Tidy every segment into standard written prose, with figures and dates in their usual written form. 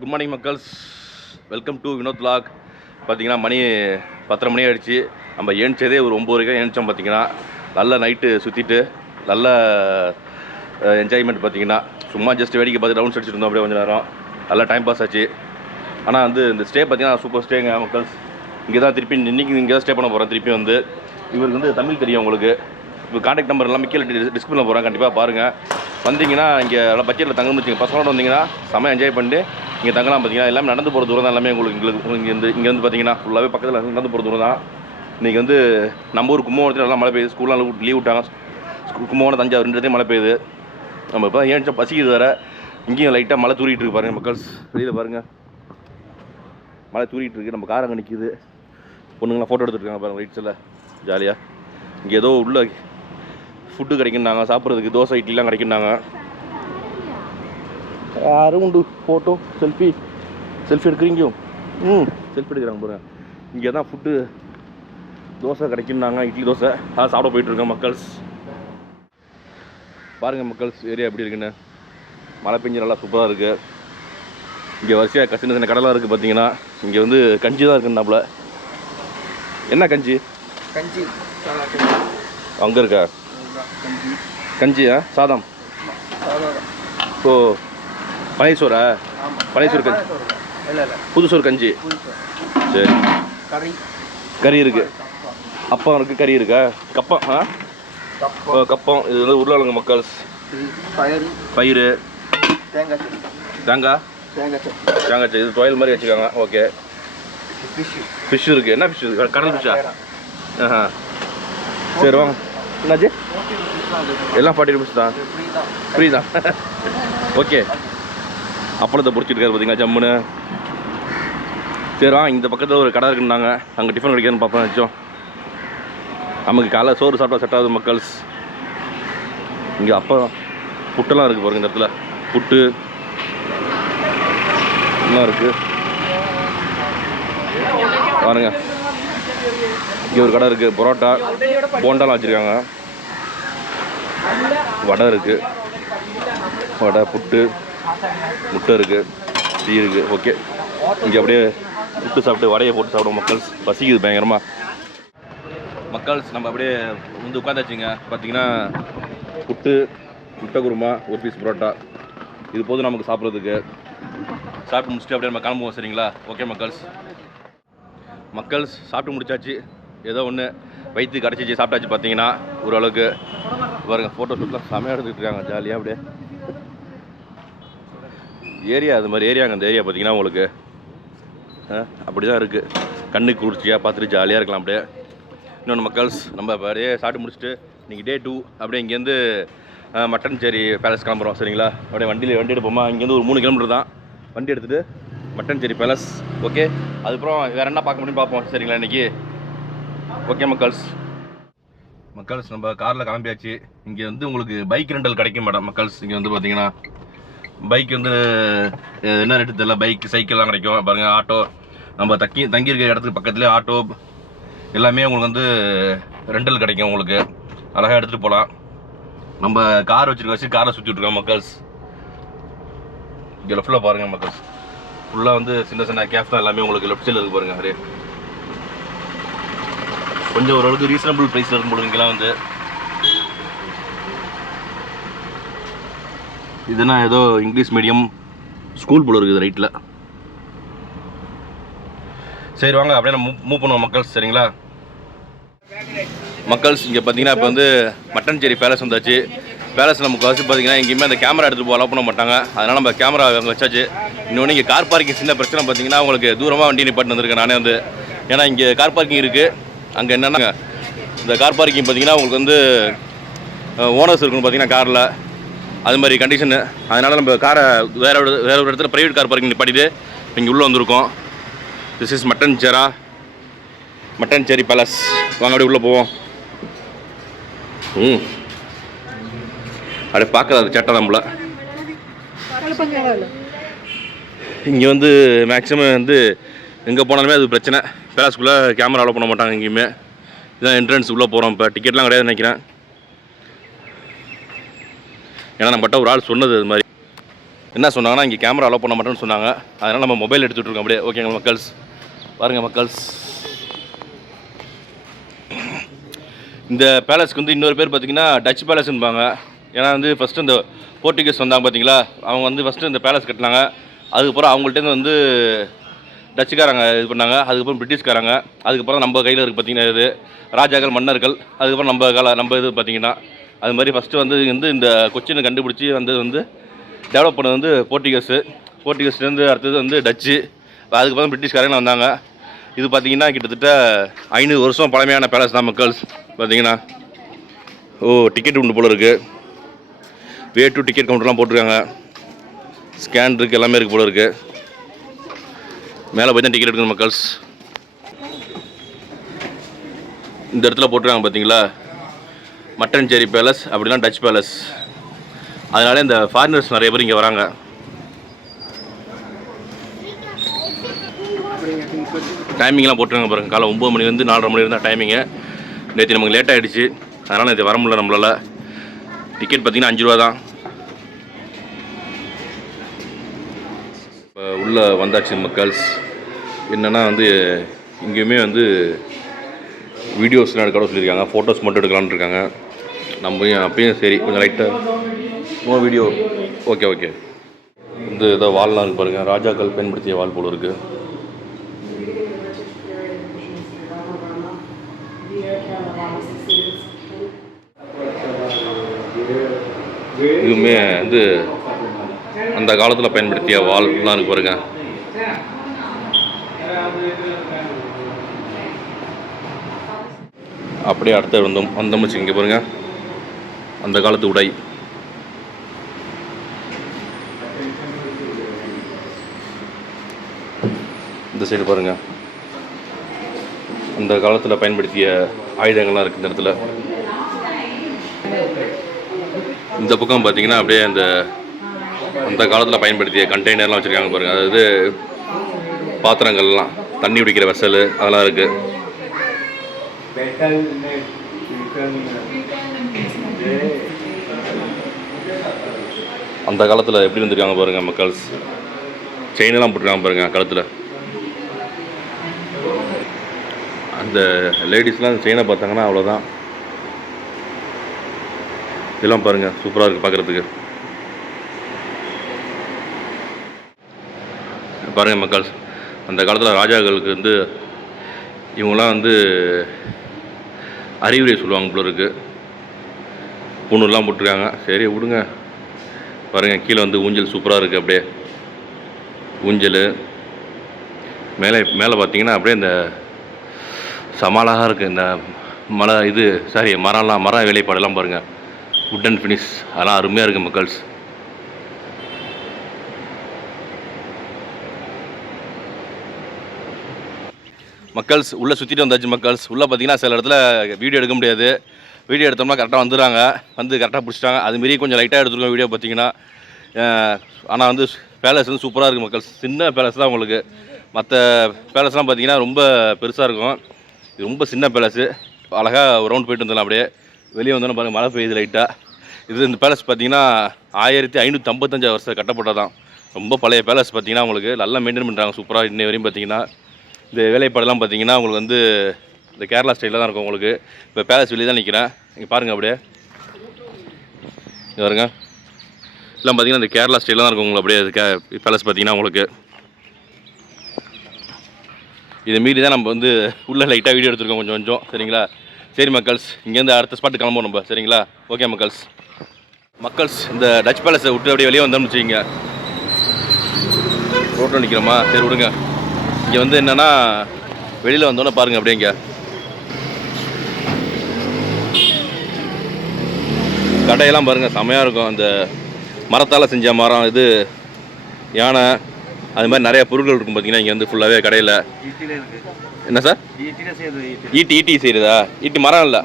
Good morning மக்கள்ஸ், welcome to Vinod vlog. பார்த்தீங்கன்னா மணி 10:30 மணி ஆகிடுச்சு. நம்ம ஏன்ச்சதே ஒரு 9 வரைக்கும் ஏன்ச்சோம். பார்த்தீங்கன்னா நல்ல நைட்டு சுற்றிட்டு நல்ல என்ஜாய்மெண்ட். பார்த்தீங்கன்னா சும்மா ஜஸ்ட் வேடிக்கை பார்த்து ரவுண்ட்ஸ் அடிச்சுட்டு இருந்தோம். அப்படியே கொஞ்சம் நேரம் நல்லா டைம் பாஸ் ஆச்சு. ஆனால் வந்து இந்த ஸ்டே பார்த்தீங்கன்னா சூப்பர் ஸ்டேங்க மக்கள்ஸ். இங்கே தான் திருப்பி இன்றைக்கி இங்கே தான் ஸ்டே பண்ண போகிறேன். திருப்பி வந்து இவருக்கு வந்து தமிழ் தெரியும் உங்களுக்கு. இப்போ கான்டாக்ட் நம்பர் எல்லாமே கீழே டிஸ்பிளே போகிறேன். கண்டிப்பாக பாருங்கள். வந்தீங்கன்னா இங்கே நல்லா பட்ஜெட்டில் தங்கணும்னு வச்சுங்க. பசங்களோட வந்தீங்கன்னா செம்ம என்ஜாய் பண்ணிட்டு இங்கே தங்கலாம். பார்த்தீங்கன்னா எல்லாமே நடந்து போகிற தூரம் தான். எல்லாமே உங்களுக்கு இங்கேருந்து பார்த்தீங்கன்னா ஃபுல்லாகவே பக்கத்தில் நடந்து போகிற தூரம் தான். இன்றைக்கி வந்து நம்ம ஊர் கும்பகோணத்தில் நல்லா மழை பெய்யுது. ஸ்கூல்லாம் லீவ் விட்டாங்க. கும்பகோணம் தஞ்சாவூர் 2 மழை பெய்யுது. நம்ம இப்போ ஏன்ச்சா பசிக்குது வேறு. இங்கேயும் லைட்டாக மழை தூரிகிட்டு இருக்கு பாருங்கள் மக்கள்ஸ். வெளியில் பாருங்கள் மழை தூரிகிட்டு இருக்குது. நம்ம கார் அங்கே நிற்கிது. பொண்ணுங்களாம் ஃபோட்டோ எடுத்துருக்காங்க பாருங்கள் ரைட்ஸில் ஜாலியாக. இங்கே ஏதோ உள்ள ஃபுட்டு கிடைக்குன்னாங்க சாப்பிட்றதுக்கு. தோசை இட்லிலாம் கிடைக்குன்னாங்க. யாரும் உண்டு ஃபோட்டோ செல்ஃபி எடுக்கிறீங்க. செல்ஃபி எடுக்கிறாங்க பாருங்க. இங்கே தான் ஃபுட்டு தோசை கிடைக்குன்னாங்க. இட்லி தோசை அதான் சாப்பிட போயிட்டுருக்கேன் மக்கள்ஸ். பாருங்கள் மக்கள்ஸ் ஏரியா எப்படி இருக்குன்னு. மழை பெஞ்சு நல்லா சூப்பராக இருக்குது. இங்கே வரிசையாக சின்ன சின்ன கடலாக இருக்குது. பார்த்தீங்கன்னா இங்கே வந்து கஞ்சி தான் இருக்குன்னாப்புல. என்ன கஞ்சி? கஞ்சி அங்கே இருக்கா கஞ்சியா? சாதம். ஓ பனைசோரா? பனைசோறு கஞ்சி. புதுசோறு கஞ்சி. சரி. கறி இருக்கு. அப்பம் இருக்கு. கறி இருக்கா? கப்பம். கப்பம். இது வந்து உருளைக்கிழங்கு மக்கள்ஸ். பயிறு. தேங்காய். தேங்காய் இது துவையல் மாதிரி வச்சுக்காங்க. ஓகே. ஃபிஷ் இருக்குது. என்ன ஃபிஷ் இருக்குது? கடல் ஃபிஷ்ஷா? சரி வாங்க. என்னாச்சு? எல்லாம் 40 rupees தான். ஃப்ரீ தான். ஓகே. அப்பளத்தை பிடிச்சிருக்காரு பார்த்தீங்களா ஜம்முன்னு. சரி வாங்க. இந்த பக்கத்தில் ஒரு கடை இருக்குன்னாங்க. அங்கே டிஃபன் கிடைக்காதுன்னு பார்ப்போம் வச்சோம். நமக்கு காலை சோறு சாப்பிட்டா செட் ஆகுது மக்கள்ஸ். இங்கே அப்போ புட்டெல்லாம் இருக்குது பாருங்கள். இந்த இடத்துல புட்டு எல்லாம் இருக்குது பாருங்க. இங்கே ஒரு கடை இருக்குது. பரோட்டா போண்டாலாம் வச்சுருக்காங்க. வடை இருக்குது. வடை புட்டு முட்டை இருக்குது. டீ இருக்குது. ஓகே. இங்கே அப்படியே புட்டு சாப்பிட்டு வடையை போட்டு சாப்பிடுவோம் மக்கள்ஸ். பசிக்குது பயங்கரமாக மக்கள்ஸ். நம்ம அப்படியே வந்து உட்காந்தாச்சுங்க. பார்த்தீங்கன்னா புட்டு முட்டை குருமா ஒரு பீஸ் பரோட்டா இது போதும் நமக்கு சாப்பிட்றதுக்கு. சாப்பிட்டு முடிச்சுட்டு அப்படியே நம்ம கிளம்புவோம். சரிங்களா? ஓகே மக்கள்ஸ் சாப்பிட்டு முடிச்சாச்சு. ஏதோ ஒன்று வயிற்று கிடச்சிச்சு. சாப்பிட்டாச்சு. பார்த்தீங்கன்னா ஓரளவுக்கு பாருங்கள். ஃபோட்டோ ஷூட்லாம் செமையாக எடுத்துக்கிட்டு இருக்காங்க ஜாலியாக. அப்படியே ஏரியா அது மாதிரி ஏரியாங்க. அந்த ஏரியா பார்த்தீங்கன்னா உங்களுக்கு அப்படி தான் இருக்குது. கண்ணுக்கு குளிர்ச்சியாக பார்த்துட்டு ஜாலியாக இருக்கலாம். அப்படியே இன்னொன்று மக்கள்ஸ் நம்ம அப்படியே சாப்பிட்டு முடிச்சுட்டு இன்றைக்கி டே 2 அப்படியே இங்கேருந்து மட்டன்சேரி பேலஸ் கிளம்புறோம். சரிங்களா? அப்படியே வண்டி எடுப்போமா. இங்கேருந்து ஒரு 3 கிலோமீட்டர் தான். வண்டி எடுத்துகிட்டு மட்டன்சேரி பேலஸ். ஓகே. அதுக்கப்புறம் வேறு என்ன பார்க்க முடியும்னு பார்ப்போம். சரிங்களா? இன்றைக்கி ஓகே மக்கள்ஸ் நம்ம காரில் கிளம்பியாச்சு. இங்கே வந்து உங்களுக்கு பைக் ரெண்டல் கிடைக்கும் மேடம் மக்கள்ஸ். இங்கே வந்து பார்த்தீங்கன்னா பைக் வந்து என்ன ரேட்டு தெரியல. பைக் சைக்கிள்லாம் கிடைக்கும் பாருங்கள். ஆட்டோ நம்ம தங்கியிருக்கிற இடத்துக்கு பக்கத்துலேயே ஆட்டோ எல்லாமே உங்களுக்கு வந்து ரெண்டல் கிடைக்கும். உங்களுக்கு அழகாக எடுத்துகிட்டு போகலாம். நம்ம கார் வச்சு காரை சுற்றி விட்ருக்கோம் மக்கள்ஸ். இங்கே லெஃப்டில் பாருங்கள் மக்கள்ஸ். ஃபுல்லாக வந்து சின்ன கேஃப் தான் எல்லாமே உங்களுக்கு லெஃப்ட் சைடில் இருக்குது பாருங்கள். அப்படியே கொஞ்சம் ஓரளவுக்கு ரீசனபிள் ப்ரைஸில் இருக்கும் போது இங்கெல்லாம் வந்து இதுனா ஏதோ இங்கிலீஷ் மீடியம் ஸ்கூல் போல இருக்குது ரைட்டில். சரி வாங்க அப்படியே நம்ம மூவ் பண்ணுவோம் மக்கள்ஸ். சரிங்களா மக்கள்ஸ்? இங்கே பார்த்தீங்கன்னா இப்போ வந்து மட்டன்சேரி பேலஸ் வந்தாச்சு. பேலஸ் நமக்கு வச்சு பார்த்தீங்கன்னா எங்கேயுமே அந்த கேமரா எடுத்துகிட்டு அலோவ் பண்ண மாட்டாங்க. அதனால் நம்ம கேமரா அங்கே வச்சாச்சு. இன்னொன்று இங்கே கார் பார்க்கிங் சின்ன பிரச்சனை. பார்த்தீங்கன்னா உங்களுக்கு தூரமாக வண்டி நிப்பாட்டு வந்திருக்கேன் நானே வந்து. ஏன்னா இங்கே கார் பார்க்கிங் இருக்குது. அங்கே என்னென்னா இந்த கார் பார்க்கிங் பார்த்தீங்கன்னா உங்களுக்கு வந்து ஓனர்ஸ் இருக்கணும் பார்த்தீங்கன்னா காரில். அது மாதிரி கண்டிஷனு. அதனால் நம்ம காரை வேறு ஒரு இடத்துல ப்ரைவேட் கார் பார்க்கிங் நிப்பாட்டிட்டு இங்கே உள்ளே வந்திருக்கோம். This is Mattancherry palace. வாங்க அப்படியே உள்ளே போவோம். அப்படியே பார்க்குறாரு சட்டை நம்மள. இங்கே வந்து மேக்ஸிமம் வந்து எங்கே போனாலுமே அது பிரச்சனை. பேலஸ்குள்ளே கேமரா அலோவ் பண்ண மாட்டாங்க எங்கேயுமே. இதுதான் என்ட்ரன்ஸ். உள்ளே போகிறோம். இப்போ டிக்கெட்லாம் கிடையாது நினைக்கிறேன். ஏன்னா நம்மகிட்ட ஒரு ஆள் சொன்னது அது மாதிரி. என்ன சொன்னாங்கன்னா இங்கே கேமரா அலோவ் பண்ண மாட்டேன்னு சொன்னாங்க. அதனால் நம்ம மொபைல் எடுத்துகிட்டு இருக்கோம் அப்படியே. ஓகேங்க மக்கள்ஸ், பாருங்கள் மக்கள்ஸ். இந்த பேலஸ்க்கு வந்து இன்னொரு பேர் பார்த்தீங்கன்னா டச் பேலஸ்ன்பாங்க. ஏன்னா வந்து ஃபஸ்ட்டு இந்த போர்ச்சுகீஸ் வந்தாங்க பார்த்தீங்களா, அவங்க வந்து ஃபஸ்ட்டு இந்த பேலஸ் கட்டினாங்க. அதுக்கப்புறம் அவங்கள்ட்டேருந்து வந்து டச்சுக்காரங்க இது பண்ணாங்க. அதுக்கப்புறம் பிரிட்டிஷ்காரங்க, அதுக்கப்புறம் நம்ம கையில் இருக்குது பார்த்தீங்கன்னா இது ராஜாக்கள் மன்னர்கள். அதுக்கப்புறம் நம்ம இது பார்த்தீங்கன்னா அது மாதிரி ஃபஸ்ட்டு வந்து இந்த கொச்சினை கண்டுபிடிச்சி வந்தது வந்து டெவலப் பண்ணது வந்து போர்ச்சுகீஸ்லேருந்து அடுத்தது வந்து டச்சு, அதுக்கப்புறம் பிரிட்டிஷ்காரங்க வந்தாங்க. இது பார்த்தீங்கன்னா கிட்டத்தட்ட 500 வருஷம் பழமையான பேலஸ் தான் மக்கள்ஸ். பார்த்தீங்கன்னா டிக்கெட் உண்டு போல் இருக்குது. வே டு டிக்கெட் கவுண்டர்லாம் போட்டிருக்காங்க. ஸ்கேன் இருக்குது, எல்லாமே இருக்குது போல் இருக்குது. மேலே போய் தான் டிக்கெட் எடுக்கணும் மக்கள்ஸ். இந்த இடத்துல போட்டிருக்காங்க பார்த்தீங்களா, மட்டன்சேரி பேலஸ் அப்படின்னா டச் பேலஸ். அதனால இந்த ஃபாரினர்ஸ் நிறைய பேர் இங்கே வராங்க. டைமிங்லாம் போட்டுருங்க பாருங்கள். காலை 9 மணிலேருந்து 4:30 மணி இருந்தால் டைமிங்கு. நேற்று நமக்கு லேட் ஆகிடுச்சு, அதனால் நேற்று வர முடியல நம்மளால். டிக்கெட் பார்த்திங்கன்னா 5 ரூபா தான். இப்போ உள்ளே வந்தாச்சு மக்கள்ஸ். என்னென்னா வந்து இங்கேயுமே வந்து வீடியோஸ்லாம் எடுக்க சொல்லியிருக்காங்க, ஃபோட்டோஸ் மட்டும் எடுக்கலான்னு இருக்காங்க. நம்ம அப்பயும் சரி கொஞ்சம் லைட்டாக வீடியோ. ஓகே. இந்த ஏதோ வால்லாம் இருக்குது பாருங்கள், ராஜாக்கள் பயன்படுத்திய வால் போல் இருக்குது. இதுவுமே வந்து அந்த காலத்தில் பயன்படுத்திய வால்லாம் இருக்கு பாருங்க. அப்படியே அடுத்த வந்தோம் இங்கே பாருங்க, அந்த காலத்து உடை. இந்த சைடு பாருங்க, அந்த காலத்தில் பயன்படுத்திய ஆயுதங்கள்லாம் இருக்குது இந்த இடத்துல. இந்த பக்கம் பார்த்தீங்கன்னா அப்படியே அந்த காலத்தில் பயன்படுத்திய கண்டெய்னர்லாம் வச்சுருக்காங்க பாருங்கள். அதாவது பாத்திரங்கள்லாம், தண்ணி குடிக்கிற வெசல் அதெல்லாம் இருக்குது. அந்த காலத்தில் எப்படி இருந்திருக்காங்க பாருங்கள் மக்கள்ஸ். செயினெல்லாம் போட்டிருக்காங்க பாருங்கள் கழுத்தில். அந்த லேடிஸ்லாம் அந்த செயினை பார்த்தாங்கன்னா அவ்வளோதான். இதெல்லாம் பாருங்கள், சூப்பராக இருக்குது பார்க்குறதுக்கு. பாருங்கள் மக்கள்ஸ், அந்த காலத்தில் ராஜாக்களுக்கு வந்து இவங்களாம் வந்து அறிவுரை சொல்லுவாங்க போல இருக்குது. பூணூர்லாம் போட்டிருக்காங்க. சரி விடுங்க. பாருங்கள் கீழே வந்து ஊஞ்சல் சூப்பராக இருக்குது. அப்படியே ஊஞ்சல் மேலே பார்த்தீங்கன்னா அப்படியே இந்த சமாளாக இருக்குது. இந்த மரம் வேலைப்பாடெல்லாம் பாருங்கள், வுட் அண்ட் ஃபினிஷ், அதெல்லாம் அருமையாக இருக்குது மக்கள்ஸ். மக்கள்ஸ் உள்ளே சுற்றிட்டு வந்தாச்சு மக்கள்ஸ். உள்ளே பார்த்தீங்கன்னா சில இடத்துல வீடியோ எடுக்க முடியாது. வீடியோ எடுத்தோம்னா கரெக்டாக வந்துடுறாங்க, வந்து கரெக்டாக பிடிச்சிட்டாங்க. அதுமாரி கொஞ்சம் லைட்டாக எடுத்துருக்கோம் வீடியோ பார்த்தீங்கன்னா. ஆனால் வந்து பேலஸ் வந்து சூப்பராக இருக்குது மக்கள்ஸ். சின்ன பேலஸ் தான் உங்களுக்கு. மற்ற பேலஸ்லாம் பார்த்தீங்கன்னா ரொம்ப பெருசாக இருக்கும். இது ரொம்ப சின்ன பேலஸு. அழகாக ரவுண்ட் போயிட்டு வந்துடலாம். அப்படியே வெளியே வந்தோன்னா பாருங்கள், மழை பெய்யுது லைட்டாக. இந்த பேலஸ் பார்த்தீங்கன்னா 1555 வருஷம் கட்டப்பட்டதான். ரொம்ப பழைய பேலஸ் பார்த்தீங்கன்னா உங்களுக்கு நல்லா மெயின்டைன் பண்ணுறாங்க சூப்பராக இன்னை வரையும். பார்த்தீங்கன்னா இந்த வேலைப்பாடெல்லாம் பார்த்தீங்கன்னா உங்களுக்கு வந்து இந்த கேரளா ஸ்டைலில் தான் இருக்கும் உங்களுக்கு. இப்போ பேலஸ் வெளியே தான் நிற்கிறேன். இங்கே பாருங்கள் அப்படியே இங்கே பாருங்க, எல்லாம் பார்த்தீங்கன்னா இந்த கேரளா ஸ்டைலில் தான் இருக்கும் உங்களுக்கு. அப்படியே பேலஸ் பார்த்தீங்கன்னா உங்களுக்கு இதை மீறி தான் நம்ம வந்து உள்ளே லைட்டாக வீடியோ எடுத்துருக்கோம் கொஞ்சம். சரிங்களா? சரி மக்கள்ஸ், இங்கேருந்து அடுத்த ஸ்பாட்டு கிளம்புவோம் நம்ம. சரிங்களா? ஓகே மக்கள்ஸ் இந்த டச் பேலஸை விட்டு அப்படியே வெளியே வந்தோம்னு வச்சுக்கிங்க. ரோட்டில் நிற்கிறோமா? சரி விடுங்க. இங்கே வந்து என்னென்னா வெளியில் வந்தோன்னே பாருங்கள் அப்படியே இங்கே கடையெல்லாம் பாருங்கள் செமையாக இருக்கும். அந்த மரத்தால் செஞ்ச மரம், இது யானை, அது மாதிரி நிறையா பொருட்கள் இருக்கும் பார்த்தீங்கன்னா இங்கே வந்து ஃபுல்லாகவே கடையில். என்ன சார்? ஈட்டி செய்கிறதா? ஈட்டி மரம் இல்லை,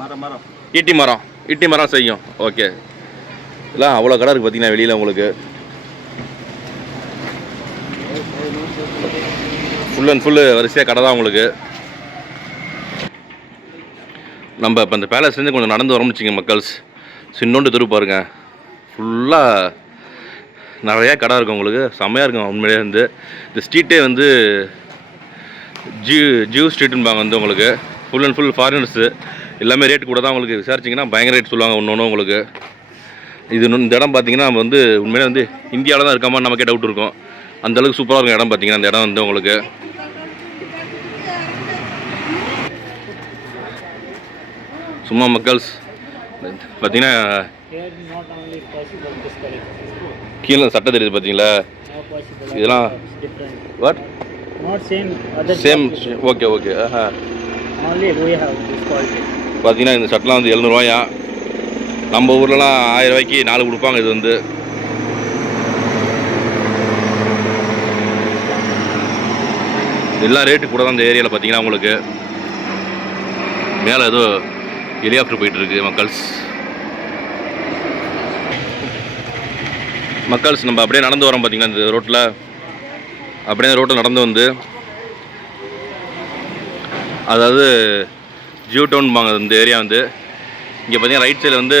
ஈட்டி மரம் செய்யும். ஓகே, இல்லை அவ்வளோ கடை இருக்குது பார்த்தீங்கன்னா வெளியில் உங்களுக்கு. ஃபுல் அண்ட் ஃபுல்லு வரிசையாக கடை தான் உங்களுக்கு. நம்ம இப்போ அந்த பேலஸ்லேருந்து கொஞ்சம் நடந்து வரோம்னு வச்சுங்க மக்கள்ஸ். சின்னோண்டு தெரு பாருங்க, ஃபுல்லாக நிறையா கடை இருக்கும் உங்களுக்கு, செம்மையாக இருக்கும் உண்மையிலே வந்து. இந்த ஸ்ட்ரீட்டே வந்து ஜியூ ஸ்ட்ரீட்டுன்பாங்க வந்து உங்களுக்கு. ஃபுல் அண்ட் ஃபுல் ஃபாரினர்ஸு எல்லாமே ரேட்டு கூட தான். உங்களுக்கு விசாரிச்சிங்கன்னா பயங்கர ரேட் சொல்லுவாங்க ஒன்று உங்களுக்கு. இந்த இடம் பார்த்தீங்கன்னா நம்ம வந்து உண்மையிலே வந்து இந்தியாவில் தான் இருக்காமான்னு நமக்கே டவுட் இருக்கும். அந்தளவுக்கு சூப்பராக இருக்கும் இடம் பார்த்தீங்கன்னா. அந்த இடம் வந்து உங்களுக்கு சும்மா மக்கள்ஸ் பார்த்தீங்கன்னா கீழே சட்டை தெரியுது பார்த்தீங்களா. இதெல்லாம் வாட் சேம் ஓகே ஓகே. பார்த்தீங்கன்னா இந்த சட்டெலாம் வந்து 700 ரூபாயா. நம்ம ஊர்லலாம் 1000 ரூபாய்க்கு 4 கொடுப்பாங்க. இது வந்து எல்லாம் ரேட்டு கூட தான். இந்த ஏரியாவில் பார்த்தீங்கன்னா உங்களுக்கு மேலே ஏதோ ஹெலிகாப்டர் போயிட்டுருக்கு மக்கள்ஸ். நம்ம அப்படியே நடந்து வரோம் பார்த்தீங்கன்னா இந்த ரோட்டில். அப்படியே இந்த ரோட்டில் நடந்து வந்து அதாவது ஜியூ டவுன்பாங்க இந்த ஏரியா வந்து. இங்கே பார்த்தீங்கன்னா ரைட் சைடில் வந்து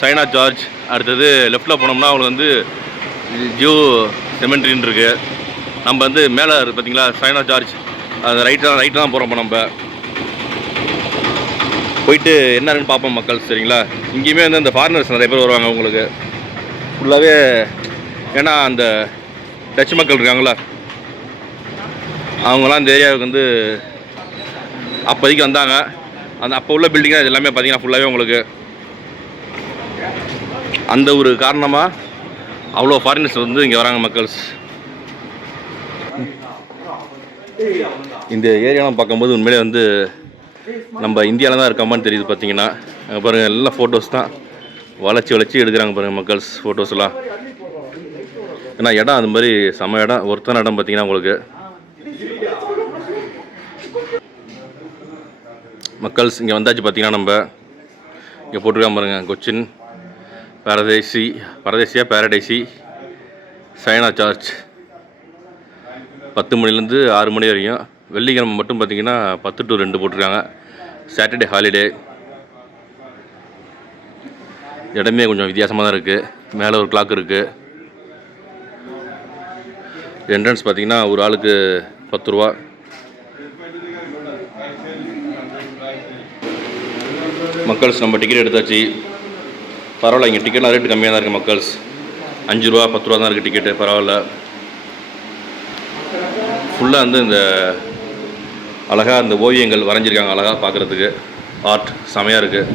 சைனா சார்ஜ். அடுத்தது லெஃப்ட்டில் போனோம்னா அவங்களுக்கு வந்து ஜியூ செமெண்ட்ரின்னு இருக்குது. நம்ம வந்து மேலே பார்த்தீங்களா சைனா சார்ஜ், அது ரைட்டில் தான் போகிறோம். நம்ம போயிட்டு என்னன்னு பார்ப்போம் மக்கள் சரிங்களா. இங்கேயுமே வந்து அந்த ஃபாரினர்ஸ் நிறைய பேர் வருவாங்க உங்களுக்கு ஃபுல்லாகவே. ஏன்னா அந்த டச் மக்கள் இருக்காங்களா, அவங்களாம் இந்த ஏரியாவுக்கு வந்து அப்போதைக்கு வந்தாங்க. அந்த அப்போ உள்ள பில்டிங்காக இது எல்லாமே பார்த்தீங்கன்னா ஃபுல்லாகவே உங்களுக்கு அந்த ஒரு காரணமாக அவ்வளோ ஃபாரினர்ஸ் வந்து இங்கே வராங்க மக்கள்ஸ். இந்த ஏரியாலாம் பார்க்கும்போது உண்மையிலே வந்து நம்ம இந்தியாவில் தான் இருக்காமான்னு தெரியுது பார்த்தீங்கன்னா. பாருங்கள் எல்லாம் ஃபோட்டோஸ் தான் வளைச்சி எடுக்கிறாங்க பாருங்கள் மக்கள்ஸ் ஃபோட்டோஸ்லாம். ஏன்னா இடம் அது மாதிரி செம்ம இடம், ஒருத்தான இடம் பார்த்தீங்கன்னா உங்களுக்கு மக்கள்ஸ். இங்கே வந்தாச்சு பார்த்தீங்கன்னா நம்ம இங்கே போட்டிருக்காம பாருங்கள் கொச்சின் பாரடைசி சைனா சார்ஜ் 10 மணிலேருந்து 6 மணி வரைக்கும். வெள்ளிக்கிழமை மட்டும் பார்த்தீங்கன்னா 10 to 2 போட்டிருக்காங்க. Saturday holiday. இடமே கொஞ்சம் வித்தியாசமாக தான் இருக்குது. மேலே ஒரு கிளாக் இருக்குது. என்ட்ரன்ஸ் பார்த்தீங்கன்னா ஒரு ஆளுக்கு 10 ரூபா. மக்கள்ஸ் நம்ம டிக்கெட் எடுத்தாச்சு. பரவாயில்ல, இங்கே டிக்கெட்லாம் ரேட்டு கம்மியாக தான் இருக்குது மக்கள்ஸ். 5 ரூபா 10 ரூபா தான் இருக்குது டிக்கெட்டு. பரவாயில்ல. ஃபுல்லாக வந்து இந்த அழகாக இந்த ஓவியங்கள் வரைஞ்சிருக்காங்க அழகாக பார்க்குறதுக்கு. ஆர்ட் செமையாக இருக்குது.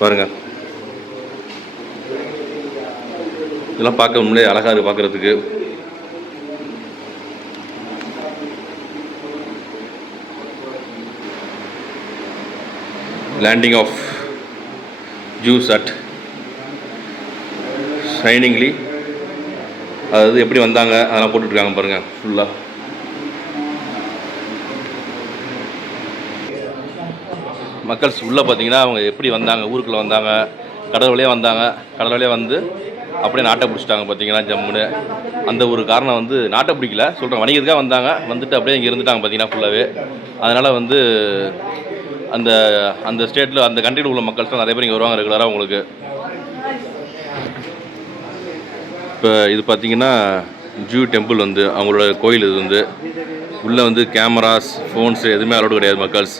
பாருங்கள் இதெல்லாம் பார்க்க முன்னாடி அழகாக இருக்குது பார்க்குறதுக்கு. Landing of Jews at Shingly. அதாவது எப்படி வந்தாங்க அதெல்லாம் போட்டுட்ருக்காங்க பாருங்கள் ஃபுல்லாக. மக்கள்ஸ் உள்ளே பார்த்தீங்கன்னா அவங்க எப்படி வந்தாங்க, ஊருக்குள்ளே வந்தாங்க, கடல் வழியாக வந்து அப்படியே நாட்டை பிடிச்சிட்டாங்க பார்த்தீங்கன்னா ஜம்முன்னு. அந்த ஒரு காரணம் வந்து நாட்டை பிடிக்கல சொல்கிறேன், வணிகத்துக்காக வந்தாங்க, வந்துட்டு அப்படியே இங்கே இருந்துட்டாங்க பார்த்தீங்கன்னா ஃபுல்லாகவே. அதனால் வந்து அந்த ஸ்டேட்டில் அந்த கண்ட்ரியில் உள்ள மக்கள்ஸ்லாம் நிறைய பேர் இங்கே வருவாங்க ரெகுலராக உங்களுக்கு. இப்போ இது பார்த்திங்கன்னா ஜூ டெம்பிள் வந்து அவங்களோட கோயில். இது வந்து உள்ளே வந்து கேமராஸ் ஃபோன்ஸு எதுவுமே அலோடு கிடையாது மக்கள்ஸ்.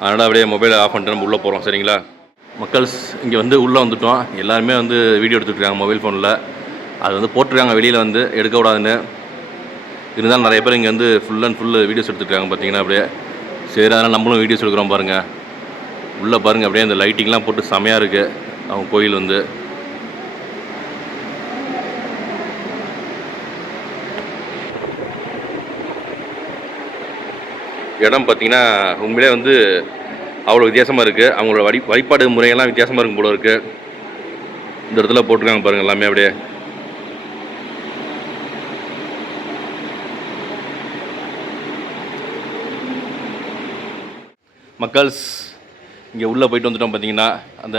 அதனால் அப்படியே மொபைலை ஆஃப் பண்ணிட்டு நம்ம உள்ளே போகிறோம் சரிங்களா. மக்கள்ஸ் இங்கே வந்து உள்ளே வந்துவிட்டோம். எல்லாருமே வந்து வீடியோ எடுத்துகிட்ருக்காங்க மொபைல் ஃபோனில். அது வந்து போட்டிருக்காங்க வெளியில் வந்து எடுக்க விடாதுன்னு. இருந்தாலும் நிறைய பேர் இங்கே வந்து ஃபுல் அண்ட் ஃபுல் வீடியோஸ் எடுத்துகிட்ருக்காங்க பார்த்தீங்கன்னா அப்படியே. சரி அதனால் நம்மளும் வீடியோஸ் எடுக்கிறோம் பாருங்கள். உள்ளே பாருங்கள் அப்படியே அந்த லைட்டிங்லாம் போட்டு செமையாக இருக்குது அவங்க கோயில் வந்து. இடம் பார்த்திங்கன்னா உண்மையிலே வந்து அவ்வளோ வித்தியாசமாக இருக்குது. அவங்களோட வழிபாடு முறையெல்லாம் வித்தியாசமாக இருக்கும் போல இருக்குது. இந்த இடத்துல போட்டிருக்காங்க பாருங்கள் எல்லாமே அப்படியே. மக்கள்ஸ் இங்கே உள்ளே போயிட்டு வந்துட்டோம் பார்த்தீங்கன்னா. அந்த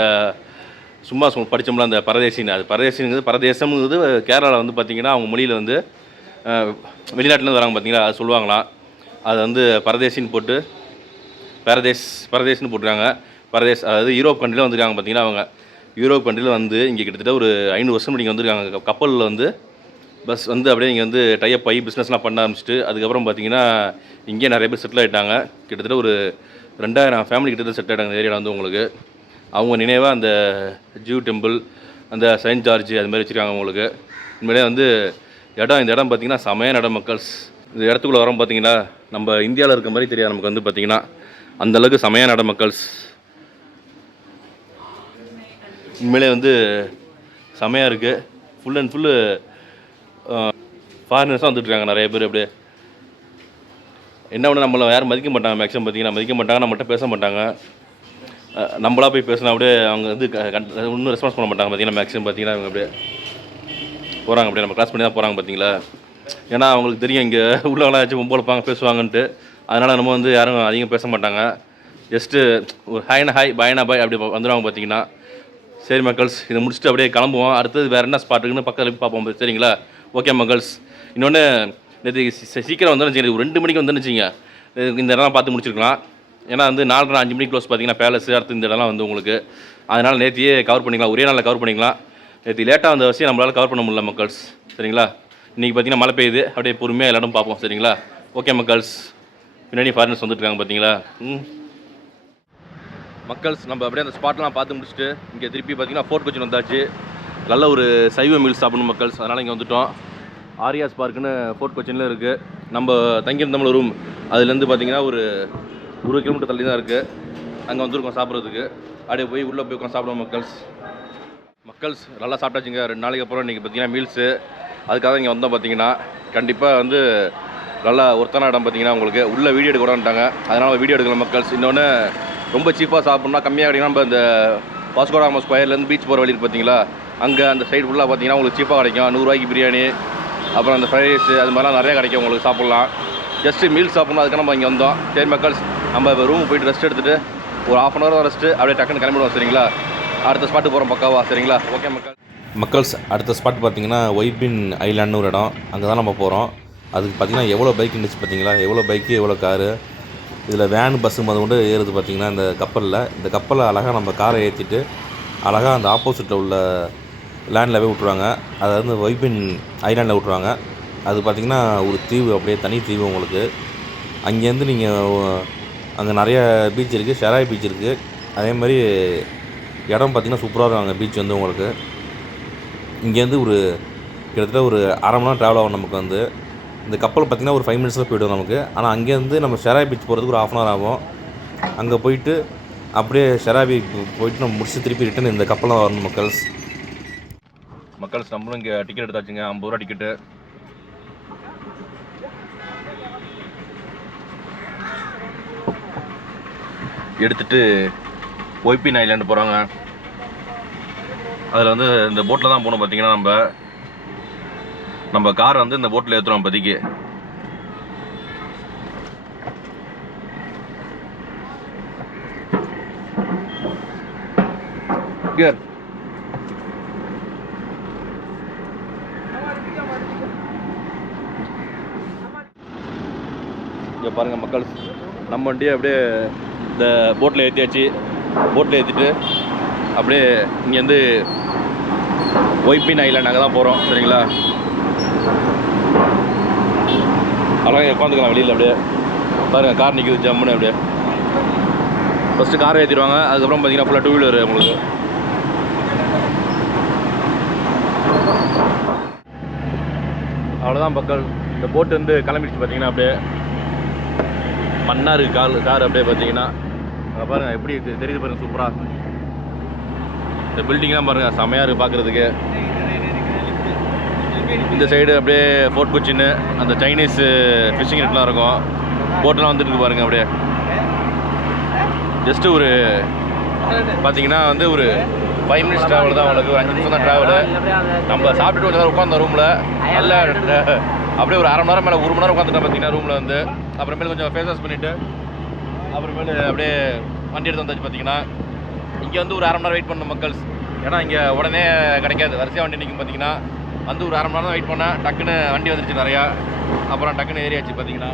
சும்மா படித்தோம்ல அந்த பரதேசின்னு, அது பரதேசம்ங்கிறது கேரளாவில் வந்து பார்த்திங்கன்னா அவங்க மொழியில் வந்து வெளிநாட்டிலேருந்து வராங்க பார்த்தீங்களா, அது சொல்லுவாங்களாம். அது வந்து பரதேசின்னு போட்டு பரதேஷ்னு போட்டுருக்காங்க. பரதேஷ், அதாவது யூரோப் கண்ட்ரியில் வந்திருக்காங்க பார்த்தீங்கன்னா. அவங்க யூரோப் கண்ட்ரியில் வந்து இங்கே கிட்டத்தட்ட ஒரு 500 வருஷம் இங்கே வந்திருக்காங்க. கப்பலில் வந்து பஸ் வந்து அப்படியே இங்கே வந்து டைப் ஆகி பிஸ்னஸ்லாம் பண்ண ஆரம்பிச்சிட்டு அதுக்கப்புறம் பார்த்தீங்கன்னா இங்கே நிறைய பேர் செட்டில் ஆகிட்டாங்க. கிட்டத்தட்ட ஒரு 2000 ஃபேமிலி கிட்டத்தட்ட செட்டில் ஆகிட்டாங்க இந்த ஏரியாவில் வந்து உங்களுக்கு. அவங்க நினைவாக அந்த ஜூ டெம்பிள், அந்த செயின்ட் ஜார்ஜ் அது மாதிரி வச்சுருக்காங்க உங்களுக்கு. உண்மையிலே வந்து இந்த இடம் பார்த்திங்கன்னா செமையான இடம் மக்கள்ஸ். இந்த இடத்துக்குள்ளே வரோம் பார்த்தீங்கன்னா நம்ம இந்தியாவில் இருக்க மாதிரி தெரியாது நமக்கு வந்து பார்த்திங்கன்னா. அந்தளவுக்கு செமையான இடம் மக்கள்ஸ். உண்மையிலே வந்து செமையாக இருக்குது. ஃபுல் அண்ட் ஃபுல்லு ஃபாரினர்ஸாக வந்துட்டுருக்காங்க நிறைய பேர். அப்படியே என்ன ஒன்று நம்மளை யாரும் மதிக்க மாட்டாங்க. மேக்ஸிமம் பார்த்திங்கன்னா மதிக்க மாட்டாங்க, நம்மகிட்ட பேச மாட்டாங்க. நம்மளா போய் பேசினா அப்படியே அவங்க வந்து இன்னும் ரெஸ்பான்ஸ் பண்ண மாட்டாங்க பார்த்திங்கன்னா. மேக்ஸிமம் பார்த்திங்கன்னா அவங்க அப்படியே போகிறாங்க, அப்படியே நம்ம கிளாஸ் பண்ணி தான் போகிறாங்க பார்த்தீங்களா. ஏன்னா அவங்களுக்கு தெரியும் இங்கே உள்ளவங்களாம் ஏதாச்சும் பொம்பளைப்பாங்க பேசுவாங்கன்ட்டு. அதனால் நம்ம வந்து யாரும் அதிகம் பேச மாட்டாங்க. ஜஸ்ட்டு ஒரு ஹாய் பாய்னா பாய் அப்படி வந்துடுவாங்க பார்த்தீங்கன்னா. சரி மக்கள்ஸ், இதை முடிச்சுட்டு அப்படியே கிளம்புவோம். அடுத்தது வேறு என்ன ஸ்பாட் இருக்குன்னு பக்கத்தில் போய் பார்ப்போம். சரிங்களா? ஓகே மக்கள்ஸ். இன்னொன்று நேற்று சீக்கிரம் வந்தோன்னு சரி, ஒரு 2 மணிக்கு வந்துன்னு வச்சிங்க இந்த இடம்லாம் பார்த்து முடிச்சிருக்கலாம். ஏன்னா வந்து 4:30 5 மணிக்கு க்ளோஸ் பார்த்தீங்கன்னா பேலஸ் அடுத்து இந்த இடம்லாம் வந்து உங்களுக்கு. அதனால் நேற்றையே கவர் பண்ணிக்கலாம், ஒரே நாளில் கவர் பண்ணிக்கலாம். நேற்று லேட்டாக வந்த விஷயம் நம்மளால் கவர் பண்ண முடியல மக்கள்ஸ். சரிங்களா? இன்றைக்கி பார்த்தீங்கன்னா மழை பெய்யுது, அப்படியே பொறுமையாக எல்லா இடம் பார்ப்போம். சரிங்களா? ஓகே மக்கள்ஸ். பின்னாடி ஃபாரினர்ஸ் வந்துட்டுருக்காங்க பார்த்தீங்களா. மக்கள்ஸ் நம்ம அப்படியே அந்த ஸ்பாட்லாம் பார்த்து முடிச்சுட்டு இங்கே திருப்பி பார்த்தீங்கன்னா ஃபோர்ட் கொச்சின் வந்தாச்சு. நல்ல ஒரு சைவ மீல் சாப்பிடணும் மக்கள்ஸ். அதனால் இங்கே வந்துவிட்டோம். ஆரியாஸ் பார்க்குன்னு ஃபோர்ட் கொச்சினில் இருக்குது. நம்ம தங்கியிருந்தோம்ல ரூம், அதுலேருந்து பார்த்தீங்கன்னா ஒரு 1 கிலோமீட்டர் தள்ளி தான் இருக்குது. அங்கே வந்துருக்கோம் சாப்பிட்றதுக்கு. அப்படியே போய் உள்ளே போய் உட்காந்து சாப்பிடுவோம் மக்கள்ஸ். நல்லா சாப்பிட்டாச்சுங்க 2 நாளைக்கு அப்புறம். இன்றைக்கி பார்த்தீங்கன்னா மீல்ஸு, அதுக்காக இங்கே வந்தோம் பார்த்தீங்கன்னா. கண்டிப்பாக வந்து நல்லா ஒருத்தான இடம் பார்த்தீங்கன்னா உங்களுக்கு. உள்ளே வீடியோ எடுக்க கூடாதுட்டாங்க, அதனால் வீடியோ எடுக்கலாம் மக்கள்ஸ். இன்னொன்று ரொம்ப சீப்பாக சாப்பிட்ணுன்னா கம்மியாக கிடைக்கும். நம்ம இந்த வாஸ்கோ ட காமா ஸ்கொயர்லேருந்து பீச் போகிற வழி பார்த்தீங்களா, அங்கே அந்த சைடு ஃபுல்லாக பார்த்தீங்கன்னா உங்களுக்கு சீப்பாக கிடைக்கும். 100 ரூபாய்க்கு பிரியாணி, அப்புறம் அந்த ஃப்ரைட் ரைஸு அது மாதிரிலாம் நிறையா கிடைக்கும் உங்களுக்கு சாப்பிட்லாம். ஜஸ்ட்டு மீல் சாப்பிட்ணும், அதுக்கு நம்ம இங்கே வந்தோம். சரி மக்கள்ஸ், நம்ம இப்போ ரூமுக்கு போய்ட்டு ரெஸ்ட் எடுத்துகிட்டு ஒரு 1/2 hour ரெஸ்ட்டு அப்படியே டக்குன்னு கிளம்பிடுவோம். சரிங்களா? அடுத்த ஸ்பாட்டு போகிறோம் பக்காவா. சரிங்களா? ஓகே மக்கள்ஸ். அடுத்த ஸ்பாட் பார்த்தீங்கன்னா ஒய்பின் ஐலாண்ட்னு ஒரு இடம், அங்கே தான் நம்ம போகிறோம். அதுக்கு பார்த்தீங்கன்னா எவ்வளோ பைக் இருந்துச்சு பார்த்தீங்களா, எவ்வளோ பைக்கு எவ்வளோ காரு. இதில் வேன் பஸ்ஸு கொண்டு ஏறுது பார்த்திங்கன்னா இந்த கப்பலில். இந்த கப்பலில் அழகாக நம்ம காரை ஏற்றிட்டு அழகாக அந்த ஆப்போசிட்டில் உள்ள லேண்டில் போய் விட்ருவாங்க. அதாவது ஒய்பின் ஐலாண்டில் விட்ருவாங்க. அது பார்த்திங்கன்னா ஒரு தீவு, அப்படியே தனி தீவு உங்களுக்கு. அங்கேருந்து நீங்கள் அங்கே நிறைய பீச் இருக்குது, ஷெராய் பீச் இருக்குது. அதே மாதிரி இடம் பார்த்திங்கன்னா சூப்பராக இருக்கும் அங்கே பீச் வந்து உங்களுக்கு. இங்கேருந்து ஒரு கிட்டத்தட்ட ஒரு 1/2 மணி நேரம் ட்ராவல் ஆகும் நமக்கு வந்து. இந்த கப்பல் பார்த்திங்கன்னா ஒரு 5 minutesல போய்டும் நமக்கு. ஆனால் அங்கேருந்து நம்ம ஷெராய் பீச் போகிறதுக்கு ஒரு 1/2 hour ஆகும். அங்கே போயிட்டு அப்படியே ஷெராய் பீச் போயிட்டு நம்ம முடிச்சு திருப்பி ரிட்டன் இந்த கப்பலில் வரணும் மக்கள்ஸ். நம்மளும் இங்கே டிக்கெட் எடுத்தாச்சுங்க, 50 ரூபா டிக்கெட்டு. எடுத்துகிட்டு ஒய்பின் ஐலாண்டு போகிறாங்க. அதில் வந்து இந்த போட்டில் தான் போகணும் பார்த்தீங்கன்னா. நம்ம காரை வந்து இந்த போட்டில் ஏற்றுறோம் இப்போதைக்கு. இங்கே பாருங்கள் மக்கள், நம்ம வண்டியை அப்படியே இந்த போட்டில் ஏற்றியாச்சு. போட்டில் ஏற்றிட்டு அப்படியே இங்கேருந்து ஒய்பின் ஐலாண்ட் அங்கே தான் போகிறோம். சரிங்களா? அழகாக உட்காந்துக்கலாம் வெளியில். அப்படியே பாருங்கள் கார் நிற்கிது ஜம்முன்னு. அப்படியே ஃபஸ்ட்டு காரை ஏற்றிடுவாங்க, அதுக்கப்புறம் பார்த்தீங்கன்னா ஃபுல்லாக 2 வீலர் உங்களுக்கு. அவ்வளோதான் மக்கள், இந்த போட்டு வந்து கிளம்பிடுச்சு பார்த்தீங்கன்னா. அப்படியே மண்ணாக இருக்குது கார் அப்படியே பார்த்தீங்கன்னா. அங்கே பாருங்கள் எப்படி தெரியுது பாருங்கள், சூப்பராக. இந்த பில்டிங்லாம் பாருங்கள் செமையாக இருக்குது பார்க்குறதுக்கு. இந்த சைடு அப்படியே ஃபோர்ட் கொச்சின்னு அந்த சைனீஸ் ஃபிஷிங் நெட்லாம் இருக்கும். போட்டெலாம் வந்துட்டு பாருங்கள். அப்படியே ஜஸ்ட்டு ஒரு பார்த்தீங்கன்னா வந்து ஒரு 5 minutes ட்ராவல் தான் உங்களுக்கு, 5 நிமிஷம் தான் ட்ராவலு. நம்ம சாப்பிட்டுட்டு கொஞ்சம் நேரம் உட்காந்தோம் ரூமில். நல்ல அப்படியே ஒரு 1/2 மணி நேரம் மேலே 1 மணி நேரம் உட்காந்துட்டேன் பார்த்தீங்கன்னா ரூமில் வந்து. அப்புறமேல கொஞ்சம் ஃபேஸ் வாஷ் பண்ணிவிட்டு அப்புறமேலு அப்படியே வண்டி எடுத்து வந்தாச்சு பார்த்தீங்கன்னா. இங்கே வந்து ஒரு 1/2 மணி நேரம் வெயிட் பண்ணணும் மக்கள்ஸ். ஏன்னா இங்கே உடனே கிடைக்காது, வரிசையாக வண்டி நிற்கும் பார்த்தீங்கன்னா. வந்து ஒரு 1/2 மணி நேரம் வெயிட் பண்ணேன், டக்குன்னு வண்டி வந்துருச்சு நிறையா. அப்புறம் டக்குன்னு ஏரியாச்சு பார்த்தீங்கன்னா.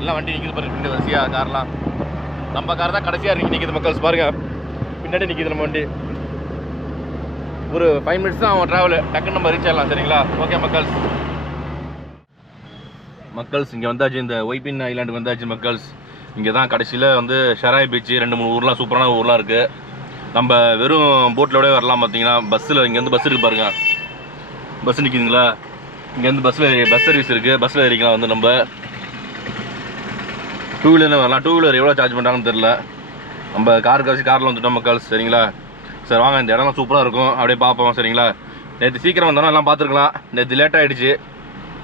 எல்லாம் வண்டி நிற்கிது பாருங்க வரிசையாக கார்லாம். நம்ம கார் தான் கடைசியாக இறங்கி நிற்கிது மக்கள்ஸ் பாருங்கள். பின்னாடி நிற்கிது நம்ம வண்டி. ஒரு 5 மினிட்ஸ் தான் அவன் ட்ராவல், டக்குன்னு நம்ம ரீச் ஆகலாம். சரிங்களா? ஓகே மக்கள்ஸ் இங்கே வந்தாச்சு. இந்த ஒய்பின் ஐலாண்டுக்கு வந்தாச்சு மக்கள்ஸ். இங்கே தான் கடைசியில் வந்து ஷெராய் பீச்சு, 2-3 ஊர்லாம் சூப்பரான ஊர்லாம் இருக்குது. நம்ம வெறும் போட்டிலோடய வரலாம். பார்த்தீங்கன்னா பஸ்ஸில் இங்கேருந்து பஸ் இருக்குது பாருங்கள். பஸ் நிற்கிதுங்களா? இங்கேருந்து பஸ் சர்வீஸ் இருக்குது. பஸ்ஸில் ஏறிக்கலாம். வந்து நம்ம 2 வீலர் வரலாம். 2 வீலர் எவ்வளோ சார்ஜ் பண்ணுறாங்கன்னு தெரில. நம்ம காரில் வந்துட்டோம் மக்கள்ஸ். சரிங்களா? சார் வாங்க, இந்த இடம்லாம் சூப்பராக இருக்கும், அப்படியே பார்ப்போம். சரிங்களா? நேற்று சீக்கிரம் வந்தோன்னா எல்லாம் பார்த்துருக்கலாம். நேற்று லேட் ஆகிடுச்சு,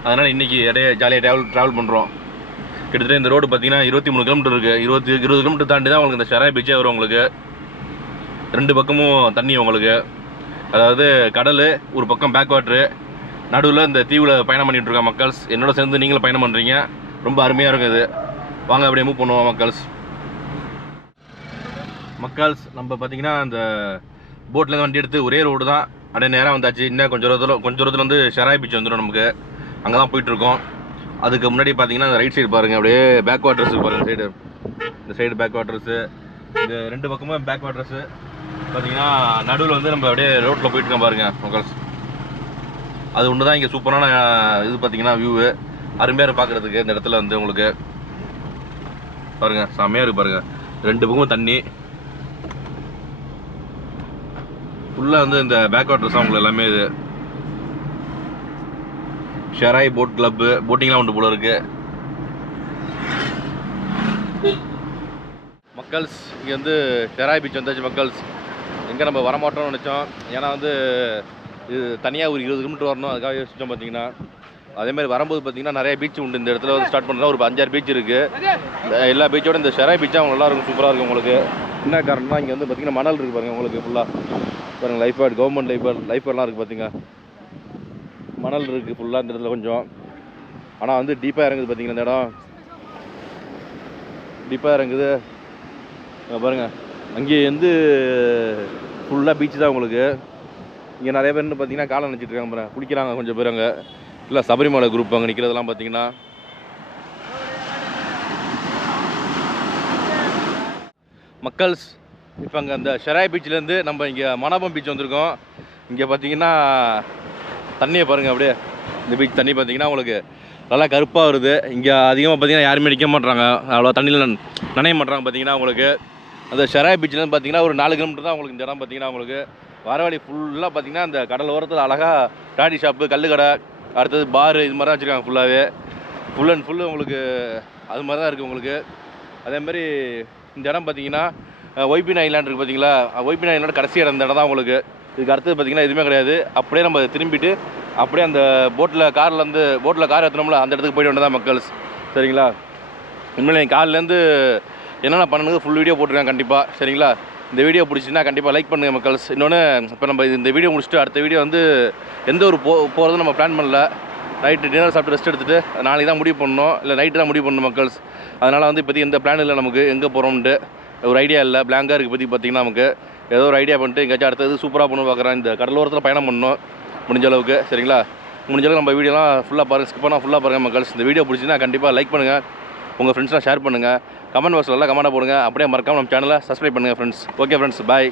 அதனால் இன்றைக்கி அப்படியே ஜாலியாக ட்ராவல் பண்ணுறோம். கிட்டத்தட்ட இந்த ரோடு பார்த்தீங்கன்னா 23 கிலோமீட்டர் இருக்குது. 20 கிலோமீட்டர் தாண்டி தான் உங்களுக்கு இந்த ஷெராய் பீச்சே வரும். உங்களுக்கு 2 பக்கமும் தண்ணி உங்களுக்கு, அதாவது கடல் ஒரு பக்கம் பேக் வாட்ரு, நடுவில் இந்த தீவில் பயணம் பண்ணிகிட்ருக்கோம் மக்கள்ஸ். என்னோட சேர்ந்து நீங்களும் பயணம் பண்ணுறீங்க, ரொம்ப அருமையாக இருக்கும் இது. வாங்க அப்படியே மூவ் பண்ணுவோம் மக்கள்ஸ். நம்ம பார்த்தீங்கன்னா இந்த போட்லேருந்து வண்டி எடுத்து ஒரே ரோடு தான், அப்படியே நேராக வந்தாச்சு. இன்னும் கொஞ்சம் தூரத்தில் வந்து ஷெராய் பீச் வந்துடும் நமக்கு. அங்கே தான் போயிட்டுருக்கோம். அதுக்கு முன்னாடி பார்த்தீங்கன்னா அந்த ரைட் சைடு பாருங்கள், அப்படியே பேக் வாட்டர்ஸு பாருங்கள். இந்த சைடு பேக் வாட்டர்ஸு, இந்த 2 பக்கமும் பேக் வாட்டர்ஸு. பார்த்தீங்கன்னா நடுவில் வந்து நம்ம அப்படியே ரோட்டில் போயிட்டுருக்கோம் பாருங்கள் மக்கள்ஸ். அது ஒன்று தான் இங்கே சூப்பரான இது. பார்த்தீங்கன்னா வியூவு அருமையாக இருக்குது பார்க்குறதுக்கு. இந்த இடத்துல வந்து உங்களுக்கு பாருங்கள், செம்மையாக இருக்குது பாருங்கள். 2 பக்கமும் தண்ணி ஃபுல்லாக வந்து இந்த பேக் வாட்டர்ஸ் அவங்களுக்கு எல்லாமே. இது ஷெராய் போட் கிளப்பு, போட்டிங்லாம் உண்டு போல இருக்குது மக்கள்ஸ். இங்கே வந்து ஷெராய் பீச் வந்தாச்சு மக்கள்ஸ். எங்கே நம்ம வரமாட்டோம்னு நினச்சோம், ஏன்னா வந்து இது தனியாக ஒரு 20 கிலோமீட்டர் வரணும், அதுக்காக யோசிச்சோம். பார்த்தீங்கன்னா அதேமாதிரி வரும்போது பார்த்தீங்கன்னா நிறைய பீச் உண்டு. இந்த இடத்துல வந்து ஸ்டார்ட் பண்ணுறா ஒரு 5-6 பீச் இருக்குது. எல்லா பீச்சோட இந்த ஷெராய் பீச்சும் அவங்க நல்லாயிருக்கும், சூப்பராக இருக்கும் உங்களுக்கு. என்ன காரணம்னா இங்கே வந்து பார்த்தீங்கன்னா மணல் இருக்குது பாருங்கள் உங்களுக்கு. ஃபுல்லாக பாருங்கள் லைஃப் கார்டு, கவர்மெண்ட் லைஃப் கார்டெலாம் இருக்குது. பார்த்தீங்க மணல் இருக்குது ஃபுல்லாக இந்த இடத்துல கொஞ்சம். ஆனால் வந்து டீப்பாக இறங்குது பார்த்தீங்கன்னா, இந்த இடம் டீப்பாக இறங்குது பாருங்கள். அங்கேயே வந்து ஃபுல்லாக பீச்சு தான் உங்களுக்கு. இங்கே நிறைய பேர் பார்த்தீங்கன்னா காலை நினச்சிட்டு இருக்காங்க பாருங்க, குளிக்கிறாங்க கொஞ்சம் பேர். அங்கே இல்லை சபரிமலை குரூப் அங்கே நிற்கிறதெல்லாம் பார்த்தீங்கன்னா. மக்கள்ஸ் இப்போ அங்கே அந்த ஷெராய் பீச்சிலேருந்து நம்ம இங்கே மணாபம் பீச் வந்திருக்கோம். இங்கே பார்த்தீங்கன்னா தண்ணியை பாருங்கள், அப்படியே இந்த பீச் தண்ணி பார்த்தீங்கன்னா உங்களுக்கு நல்லா கருப்பாக வருது. இங்கே அதிகமாக பார்த்தீங்கன்னா யாருமே நிற்க மாட்றாங்க, அவ்வளோ தண்ணியில் நனைய மாட்றாங்க. பார்த்தீங்கன்னா உங்களுக்கு அந்த ஷெராய் பீச்சிலேருந்து பார்த்தீங்கன்னா ஒரு 4 கிலோமீட்டர் தான் உங்களுக்கு இந்த இடம். பார்த்தீங்கன்னா உங்களுக்கு வர வழி ஃபுல்லாக பார்த்தீங்கன்னா அந்த கடல் ஓரத்தில் அழகாக டாடி ஷாப்பு, கல்லுக்கடை, அடுத்தது பாரு, இது மாதிரி தான் வச்சுருக்காங்க ஃபுல்லாகவே. ஃபுல் அண்ட் ஃபுல்லு உங்களுக்கு அது மாதிரி தான் இருக்குது உங்களுக்கு. அதேமாதிரி இந்த இடம் பார்த்தீங்கன்னா ஒய்பின் ஐலாண்ட் இருக்குது பார்த்தீங்களா, ஒய்பின் ஐலாண்ட் கடைசி இடம் இந்த இடம் தான் உங்களுக்கு. இதுக்கு அடுத்தது பார்த்தீங்கன்னா எதுவுமே கிடையாது. அப்படியே நம்ம திரும்பிட்டு அப்படியே அந்த போட்டில் கார் ஏற்றணும்ல, அந்த இடத்துக்கு போய்ட்டு வந்ததான் மக்கள்ஸ். சரிங்களா? உண்மையிலே என் கார்லேருந்து என்னென்ன பண்ணணுங்க ஃபுல் வீடியோ போட்டிருக்கேன் கண்டிப்பாக. சரிங்களா? இந்த வீடியோ பிடிச்சின்னா கண்டிப்பாக லைக் பண்ணுங்கள் மக்கள்ஸ். இன்னொன்று, இப்போ நம்ம இந்த வீடியோ முடிச்சுட்டு அடுத்த வீடியோ வந்து எந்த ஒரு போகிறதும் நம்ம பிளான் பண்ணல. நைட்டு டின்னர் சாப்பிட்டு ரெஸ்ட் எடுத்துகிட்டு நாளைக்கு தான் முடிவு பண்ணணும், இல்லை நைட்டு தான் முடிவு பண்ணணும் மக்கள்ஸ். அதனால் வந்து இப்போதைக்கு எந்த பிளான் இல்லை நமக்கு, எங்கே போகிறோம்ட்டு ஒரு ஐடியா இல்லை, பிளாங்காக இருக்குது இப்போதைக்கு. பார்த்தீங்கன்னா நமக்கு ஏதோ ஒரு ஐடியா பண்ணிட்டு எங்கேயாச்சும் அடுத்தது சூப்பராக பண்ணணும் பார்க்குறேன். இந்த கடலோரத்தில் பயணம் பண்ணணும் முடிஞ்ச அளவுக்கு. சரிங்களா? முடிஞ்ச அளவுக்கு நம்ம வீடியோலாம் ஃபுல்லாக பாருங்கள், ஸ்கிப் பண்ணால் ஃபுல்லாக பாருங்கள் மக்கள்ஸ். இந்த வீடியோ பிடிச்சின்னா கண்டிப்பாக லைக் பண்ணுங்கள், உங்கள் ஃப்ரெண்ட்ஸ்லாம் ஷேர் பண்ணுங்கள், கமெண்ட் பாக்ஸில் எல்லாம் கமெண்ட்டாக போடுங்க. அப்படியே மறக்காமல் நம்ம சேனலை சப்ஸ்கிரைப் பண்ணுங்கள் ஃப்ரெண்ட்ஸ். ஓகே ஃப்ரெண்ட்ஸ், பாய்.